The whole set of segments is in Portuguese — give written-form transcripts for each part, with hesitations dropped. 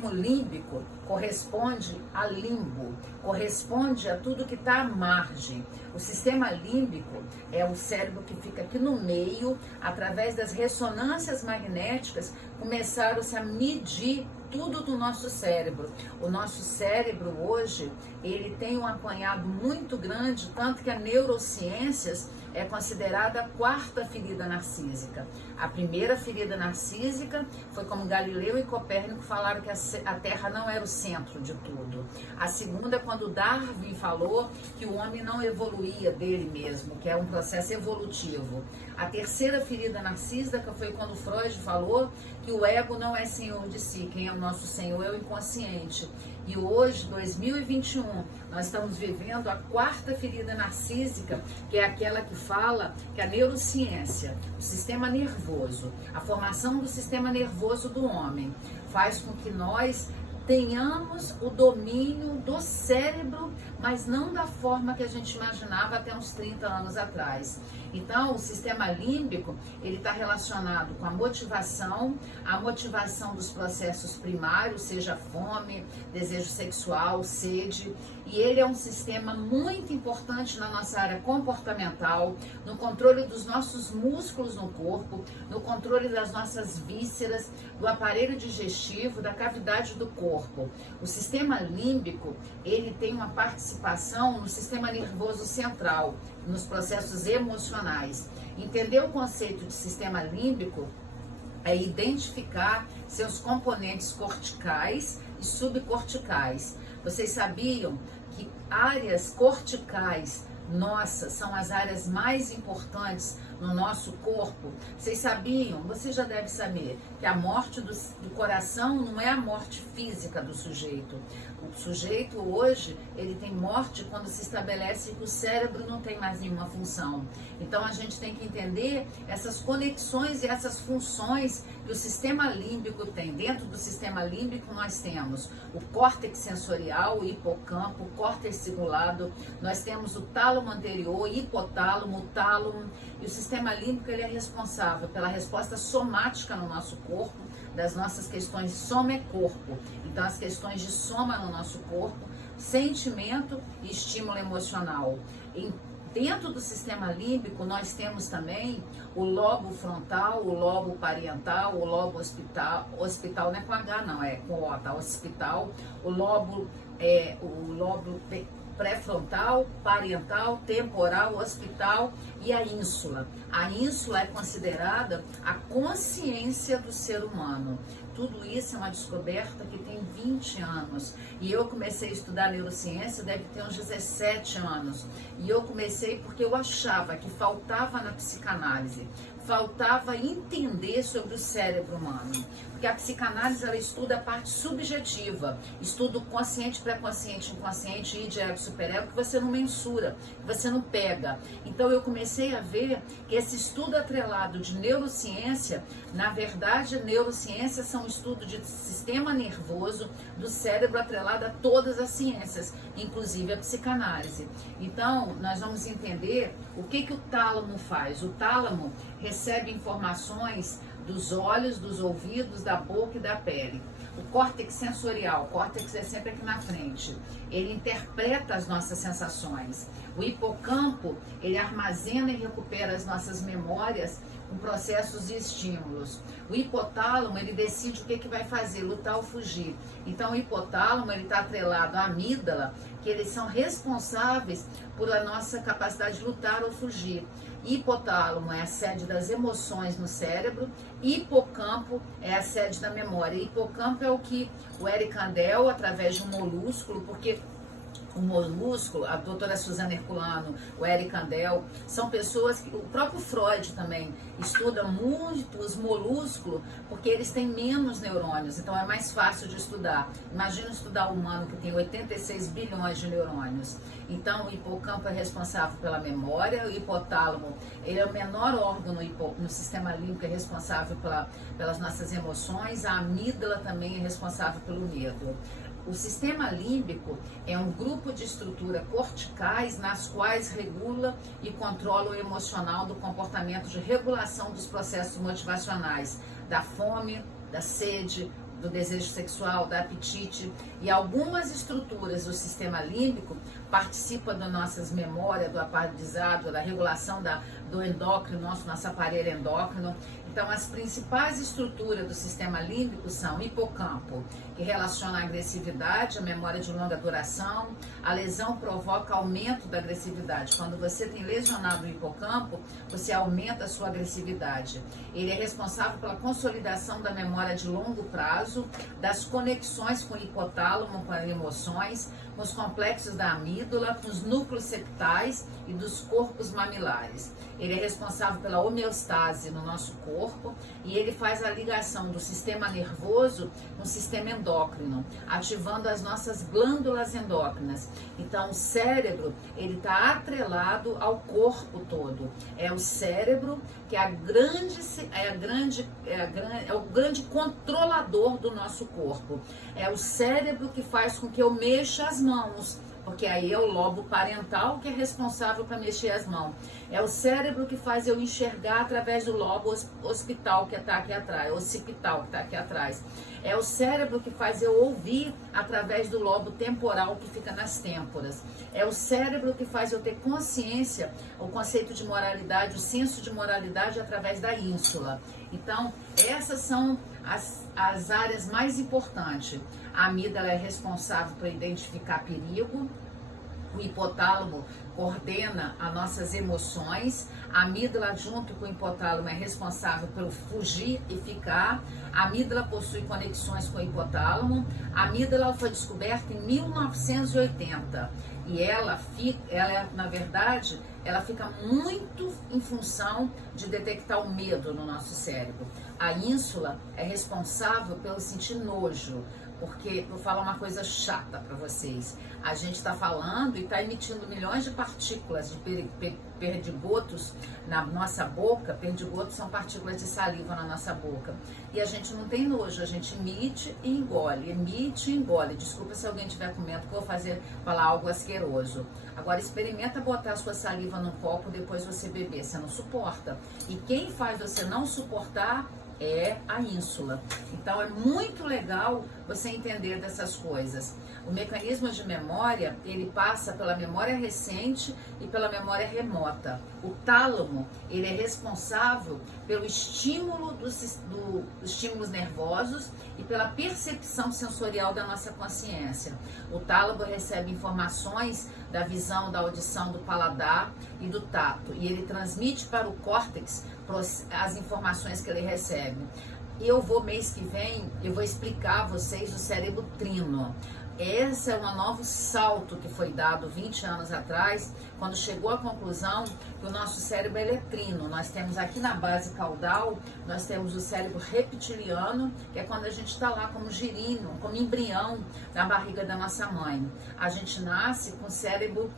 termo límbico corresponde a limbo, corresponde a tudo que está à margem. O sistema límbico é o cérebro que fica aqui no meio, através das ressonâncias magnéticas, começaram-se a medir tudo do nosso cérebro. O nosso cérebro hoje, ele tem um apanhado muito grande, tanto que a neurociências é considerada a quarta ferida narcísica. A primeira ferida narcísica foi como Galileu e Copérnico falaram que a Terra não era o centro de tudo. A segunda é quando Darwin falou que o homem não evoluía dele mesmo, que é um processo evolutivo. A terceira ferida narcísica foi quando Freud falou que o ego não é senhor de si, quem é o nosso senhor é o inconsciente. E hoje, 2021, nós estamos vivendo a quarta ferida narcísica, que é aquela que fala que a neurociência, o sistema nervoso, a formação do sistema nervoso do homem, faz com que nós tenhamos o domínio do cérebro, mas não da forma que a gente imaginava até uns 30 anos atrás. Então, o sistema límbico, ele está relacionado com a motivação dos processos primários, seja fome, desejo sexual, sede, e ele é um sistema muito importante na nossa área comportamental, no controle dos nossos músculos no corpo, no controle das nossas vísceras, do aparelho digestivo, da cavidade do corpo. O sistema límbico, ele tem uma participação no sistema nervoso central, nos processos emocionais. Entender o conceito de sistema límbico é identificar seus componentes corticais e subcorticais. Vocês sabiam que áreas corticais nossas são as áreas mais importantes no nosso corpo? Vocês sabiam, você já deve saber, que a morte do coração não é a morte física do sujeito. O sujeito hoje, ele tem morte quando se estabelece que o cérebro não tem mais nenhuma função. Então a gente tem que entender essas conexões e essas funções que o sistema límbico tem. Dentro do sistema límbico nós temos o córtex sensorial, o hipocampo, o córtex cingulado, nós temos o tálamo anterior, hipotálamo, o tálamo, e o sistema límbico ele é responsável pela resposta somática no nosso corpo, das nossas questões soma é corpo. Então as questões de soma no nosso corpo, sentimento e estímulo emocional. Dentro do sistema límbico nós temos também o lobo frontal, o lobo parietal, o lobo hospital não é com H não, é com O, tá? Hospital, o lobo pré-frontal, parietal, temporal, hospital e a ínsula. A ínsula é considerada a consciência do ser humano. Tudo isso é uma descoberta que tem 20 anos. E eu comecei a estudar neurociência, deve ter uns 17 anos. E eu comecei porque eu achava que faltava na psicanálise, faltava entender sobre o cérebro humano. Porque a psicanálise, ela estuda a parte subjetiva, estuda o consciente, pré-consciente, inconsciente, id, ego, superego, que você não mensura, que você não pega. Então eu comecei a ver que esse estudo atrelado de neurociência, na verdade, neurociências são um estudo de sistema nervoso do cérebro atrelado a todas as ciências, inclusive a psicanálise. Então, nós vamos entender o que o tálamo faz. O tálamo recebe informações dos olhos, dos ouvidos, da boca e da pele. O córtex sensorial, o córtex é sempre aqui na frente, ele interpreta as nossas sensações. O hipocampo, ele armazena e recupera as nossas memórias com processos e estímulos. O hipotálamo, ele decide o que vai fazer, lutar ou fugir. Então o hipotálamo, ele está atrelado à amígdala, que eles são responsáveis por a nossa capacidade de lutar ou fugir. Hipotálamo é a sede das emoções no cérebro, hipocampo é a sede da memória. Hipocampo é o que o Eric Kandel, através de um molúsculo, porque o molúsculo, a doutora Suzana Herculano, o Eric Kandel, são pessoas que o próprio Freud também estuda muito os molúsculos, porque eles têm menos neurônios, então é mais fácil de estudar. Imagina estudar o humano que tem 86 bilhões de neurônios. Então o hipocampo é responsável pela memória, o hipotálamo, ele é o menor órgão no sistema límbico, é responsável pelas nossas emoções, a amígdala também é responsável pelo medo. O sistema límbico é um grupo de estruturas corticais nas quais regula e controla o emocional do comportamento de regulação dos processos motivacionais, da fome, da sede, do desejo sexual, do apetite, e algumas estruturas do sistema límbico participam das nossas memórias, do aprendizado, da regulação do endócrino, nosso aparelho endócrino. Então, as principais estruturas do sistema límbico são o hipocampo, que relaciona a agressividade, a memória de longa duração. A lesão provoca aumento da agressividade. Quando você tem lesionado o hipocampo, você aumenta a sua agressividade. Ele é responsável pela consolidação da memória de longo prazo, das conexões com o hipotálamo, com as emoções, com os complexos da amígdala, com os núcleos septais e dos corpos mamilares. Ele é responsável pela homeostase no nosso corpo e ele faz a ligação do sistema nervoso com o sistema endócrino, ativando as nossas glândulas endócrinas. Então, o cérebro, ele está atrelado ao corpo todo. É o cérebro que é o grande controlador do nosso corpo. É o cérebro que faz com que eu mexa as mãos, porque aí é o lobo parental que é responsável para mexer as mãos. É o cérebro que faz eu enxergar através do lobo occipital que está aqui atrás, occipital que está aqui atrás. É o cérebro que faz eu ouvir através do lobo temporal que fica nas têmporas. É o cérebro que faz eu ter consciência, o conceito de moralidade, o senso de moralidade através da ínsula. Então, essas são as áreas mais importantes. A amígdala é responsável por identificar perigo, o hipotálamo coordena as nossas emoções, a amígdala junto com o hipotálamo é responsável pelo fugir e ficar, a amígdala possui conexões com o hipotálamo, a amígdala foi descoberta em 1980 e ela na verdade, ela fica muito em função de detectar o medo no nosso cérebro. A ínsula é responsável pelo sentir nojo, porque vou falar uma coisa chata para vocês. A gente está falando e está emitindo milhões de partículas de perdigotos na nossa boca. Perdigotos são partículas de saliva na nossa boca. E a gente não tem nojo, a gente emite e engole, emite e engole. Desculpa se alguém estiver com medo que eu vou falar algo asqueroso. Agora experimenta botar a sua saliva num copo, depois você beber, você não suporta. E quem faz você não suportar é a ínsula. Então é muito legal você entender dessas coisas. O mecanismo de memória, ele passa pela memória recente e pela memória remota. O tálamo, ele é responsável pelo estímulo dos estímulos nervosos e pela percepção sensorial da nossa consciência. O tálamo recebe informações da visão, da audição, do paladar e do tato. E ele transmite para o córtex as informações que ele recebe. Mês que vem, eu vou explicar a vocês o cérebro trino. Esse é um novo salto que foi dado 20 anos atrás, quando chegou à conclusão que o nosso cérebro ele é trino. Nós temos aqui na base caudal, nós temos o cérebro reptiliano, que é quando a gente está lá como girino, como embrião na barriga da nossa mãe. A gente nasce com o cérebro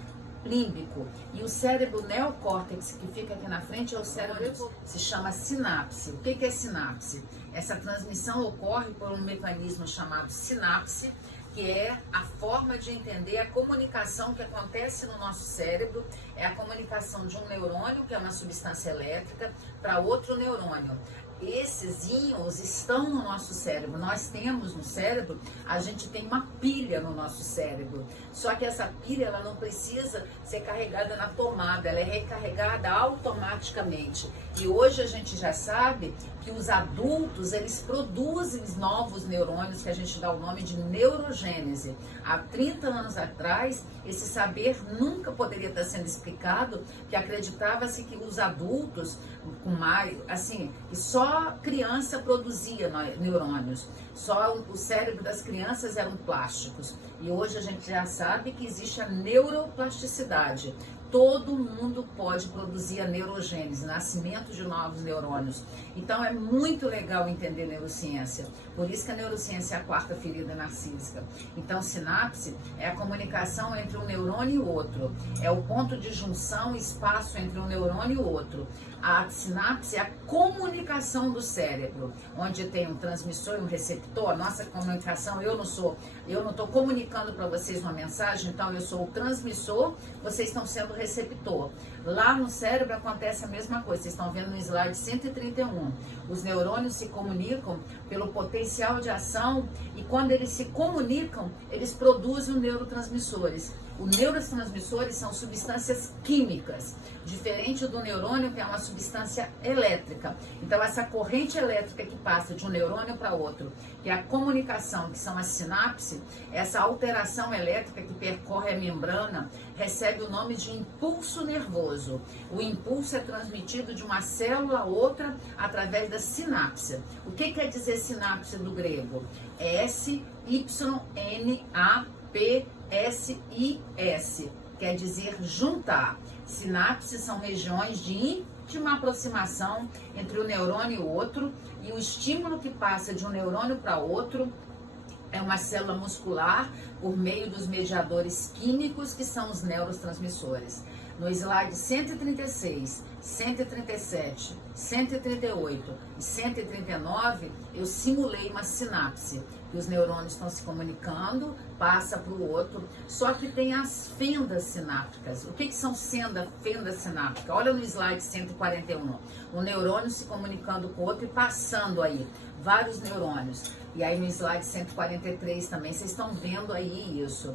límbico. E o cérebro neocórtex, que fica aqui na frente, é o cérebro se chama sinapse. O que é sinapse? Essa transmissão ocorre por um mecanismo chamado sinapse, que é a forma de entender a comunicação que acontece no nosso cérebro, é a comunicação de um neurônio, que é uma substância elétrica, para outro neurônio. Esses íons estão no nosso cérebro. Nós temos no cérebro, a gente tem uma pilha no nosso cérebro. Só que essa pilha, ela não precisa ser carregada na tomada, ela é recarregada automaticamente. E hoje a gente já sabe que os adultos, eles produzem novos neurônios, que a gente dá o nome de neurogênese. Há 30 anos atrás, esse saber nunca poderia estar sendo explicado, que acreditava-se que os adultos, com mais, assim, que só criança produzia neurônios, só o cérebro das crianças eram plásticos. E hoje a gente já sabe que existe a neuroplasticidade. Todo mundo pode produzir a neurogênese, nascimento de novos neurônios. Então é muito legal entender neurociência. Por isso que a neurociência é a quarta ferida narcísica. Então sinapse é a comunicação entre um neurônio e o outro. É o ponto de junção, espaço entre um neurônio e o outro. A sinapse é a comunicação do cérebro, onde tem um transmissor e um receptor. A nossa comunicação, eu não estou comunicando para vocês uma mensagem, então eu sou o transmissor, vocês estão sendo receptor. Lá no cérebro acontece a mesma coisa. Vocês estão vendo no slide 131. Os neurônios se comunicam pelo potencial de ação e quando eles se comunicam, eles produzem neurotransmissores. Os neurotransmissores são substâncias químicas, diferente do neurônio, que é uma substância elétrica. Então, essa corrente elétrica que passa de um neurônio para outro, que é a comunicação, que são as sinapses, essa alteração elétrica que percorre a membrana, recebe o nome de impulso nervoso. O impulso é transmitido de uma célula a outra através da sinapse. O que quer dizer sinapse do grego? S-Y-N-A-P-S-I-S, quer dizer juntar. Sinapses são regiões de íntima aproximação entre o neurônio e o outro, e o estímulo que passa de um neurônio para outro é uma célula muscular por meio dos mediadores químicos que são os neurotransmissores. No slide 136, 137, 138 e 139, eu simulei uma sinapse, que os neurônios estão se comunicando, passa para o outro, só que tem as fendas sinápticas. O que são fendas sinápticas? Olha no slide 141, o neurônio se comunicando com o outro e passando aí, vários neurônios. E aí no slide 143 também, vocês estão vendo aí isso.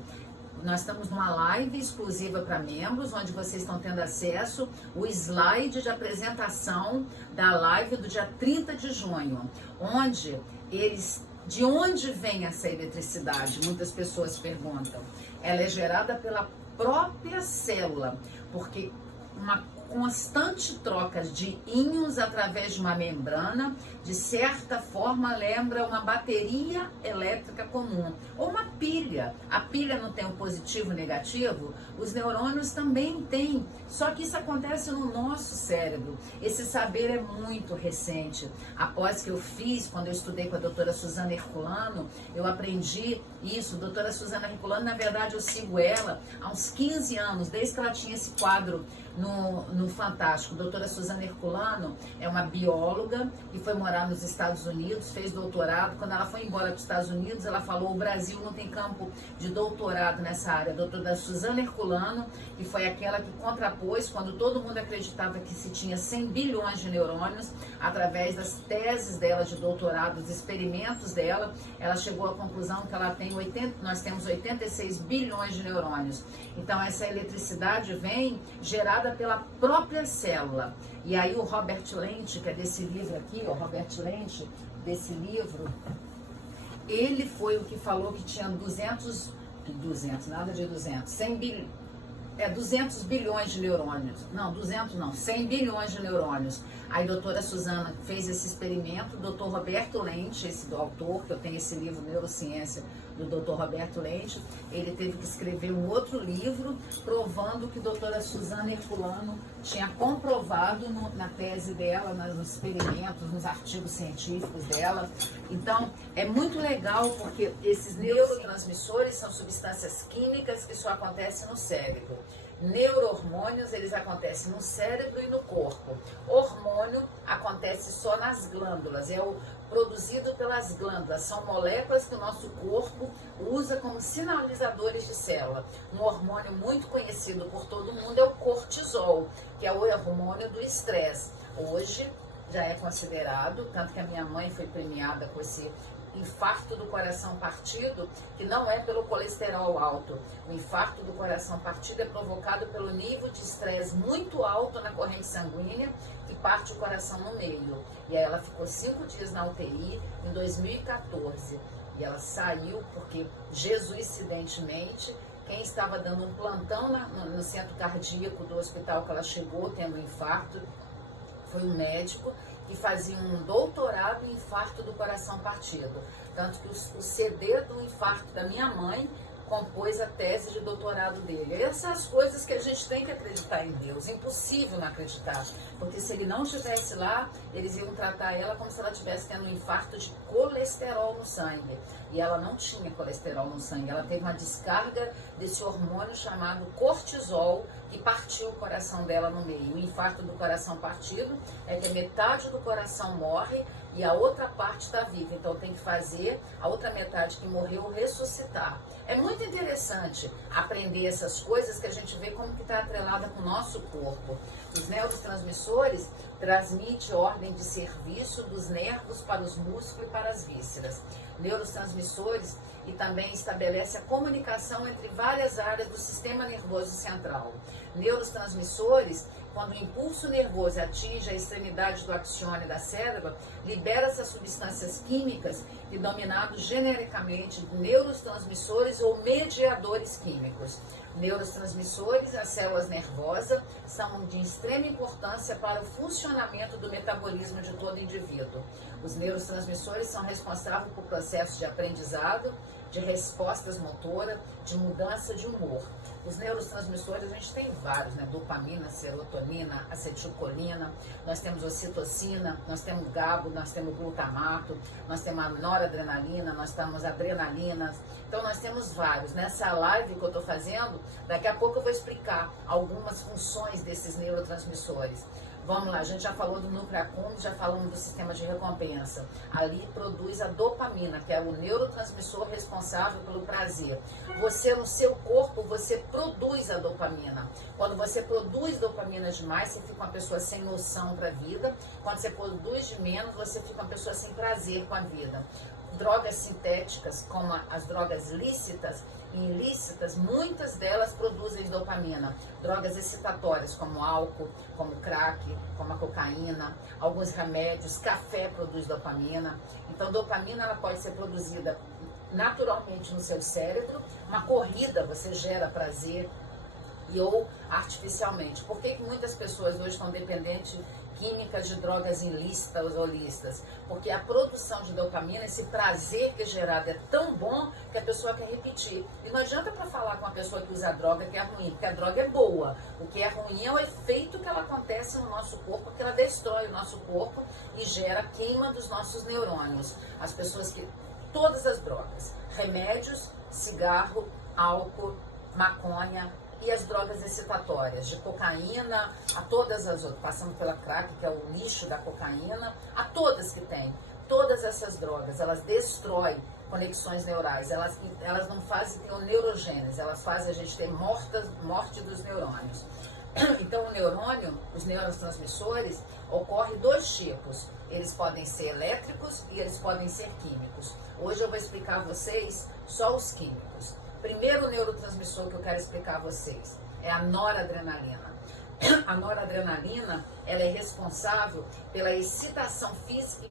Nós estamos numa live exclusiva para membros, onde vocês estão tendo acesso o slide de apresentação da live do dia 30 de junho, onde de onde vem essa eletricidade? Muitas pessoas perguntam. Ela é gerada pela própria célula, porque uma constante troca de íons através de uma membrana, de certa forma lembra uma bateria elétrica comum, ou uma pilha. A pilha não tem o positivo e o negativo? Os neurônios também têm, só que isso acontece no nosso cérebro. Esse saber é muito recente. Após que eu fiz, quando eu estudei com a doutora Suzana Herculano, eu aprendi isso. A doutora Suzana Herculano, na verdade, eu sigo ela há uns 15 anos, desde que ela tinha esse quadro no Fantástico. A doutora Suzana Herculano é uma bióloga que foi morar nos Estados Unidos, fez doutorado. Quando ela foi embora para os Estados Unidos, ela falou: o Brasil não tem campo de doutorado nessa área. A doutora Suzana Herculano, que foi aquela que contrapôs, quando todo mundo acreditava que se tinha 100 bilhões de neurônios, através das teses dela de doutorado, dos experimentos dela, ela chegou à conclusão que nós temos 86 bilhões de neurônios. Então, essa eletricidade vem gerada pela própria célula. E aí o Robert Lent, que é desse livro aqui, o Robert Lent, desse livro, ele foi o que falou que tinha 200, nada de 200, 200 bilhões de neurônios. Não, 200 não, 100 bilhões de neurônios. Aí a doutora Suzana fez esse experimento, o doutor Roberto Lent, esse do autor, que eu tenho esse livro, Neurociência, do doutor Roberto Lent, ele teve que escrever um outro livro provando que a doutora Suzana Herculano tinha comprovado na tese dela, nos experimentos, nos artigos científicos dela. Então, é muito legal porque esses neurotransmissores são substâncias químicas que só acontecem no cérebro. Neurohormônios, eles acontecem no cérebro e no corpo. Hormônio acontece só nas glândulas, é o produzido pelas glândulas, são moléculas que o nosso corpo usa como sinalizadores de célula. Um hormônio muito conhecido por todo mundo é o cortisol, que é o hormônio do estresse. Hoje já é considerado, tanto que a minha mãe foi premiada com esse infarto do coração partido, que não é pelo colesterol alto. O infarto do coração partido é provocado pelo nível de estresse muito alto na corrente sanguínea, que parte o coração no meio. E aí ela ficou 5 dias na UTI em 2014. E ela saiu porque, jesuincidentemente, quem estava dando um plantão no centro cardíaco do hospital que ela chegou tendo um infarto foi um médico que fazia um doutorado em infarto do coração partido. Tanto que o CD do infarto da minha mãe compôs a tese de doutorado dele. Essas coisas que a gente tem que acreditar em Deus. Impossível não acreditar. Porque se ele não estivesse lá, eles iam tratar ela como se ela estivesse tendo um infarto de colesterol no sangue. e ela não tinha colesterol no sangue. Ela teve uma descarga desse hormônio chamado cortisol, que partiu o coração dela no meio. O infarto do coração partido é que metade do coração morre e a outra parte está viva. Então tem que fazer a outra metade que morreu ressuscitar. É muito interessante aprender essas coisas que a gente vê como que está atrelada com o nosso corpo. Os neurotransmissores transmitem ordem de serviço dos nervos para os músculos e para as vísceras. Neurotransmissores e também estabelece a comunicação entre várias áreas do sistema nervoso central. Neurotransmissores, quando o impulso nervoso atinge a extremidade do axione da célula, libera essas substâncias químicas denominados genericamente neurotransmissores ou mediadores químicos. Neurotransmissores, as células nervosas, são de extrema importância para o funcionamento do metabolismo de todo indivíduo. Os neurotransmissores são responsáveis por processos de aprendizado, de respostas motoras, de mudança de humor. Os neurotransmissores, a gente tem vários, né? Dopamina, serotonina, acetilcolina, nós temos ocitocina, nós temos GABA, nós temos glutamato, nós temos a noradrenalina, nós temos adrenalina. Então nós temos vários. Nessa live que eu estou fazendo, daqui a pouco eu vou explicar algumas funções desses neurotransmissores. Vamos lá, a gente já falou do núcleo accumbens, já falamos do sistema de recompensa. Ali produz a dopamina, que é o neurotransmissor responsável pelo prazer. Você, no seu corpo, você produz a dopamina. Quando você produz dopamina demais, você fica uma pessoa sem noção para a vida. Quando você produz de menos, você fica uma pessoa sem prazer com a vida. Drogas sintéticas, como as drogas lícitas e ilícitas, muitas delas produzem dopamina. Drogas excitatórias, como álcool, como crack, como a cocaína, alguns remédios, café produz dopamina. Então, dopamina ela pode ser produzida naturalmente no seu cérebro. Uma corrida, você gera prazer, e ou artificialmente. Por que muitas pessoas hoje estão dependentes químicas de drogas ilícitas ou lícitas? Porque a produção de dopamina, esse prazer que é gerado é tão bom que a pessoa quer repetir. E não adianta para falar com uma pessoa que usa droga que é ruim, porque a droga é boa. O que é ruim é o efeito que ela acontece no nosso corpo, que ela destrói o nosso corpo e gera queima dos nossos neurônios. As pessoas que... Todas as drogas, remédios, cigarro, álcool, maconha, e as drogas excitatórias, de cocaína a todas as outras, passando pela crack, que é o lixo da cocaína, a todas que tem. Todas essas drogas, elas destroem conexões neurais, elas não fazem ter neurogênese, elas fazem a gente ter morte dos neurônios. Então o neurônio, os neurotransmissores, ocorrem dois tipos. Eles podem ser elétricos e eles podem ser químicos. Hoje eu vou explicar a vocês só os químicos. Primeiro neurotransmissor que eu quero explicar a vocês é a noradrenalina. A noradrenalina, ela é responsável pela excitação física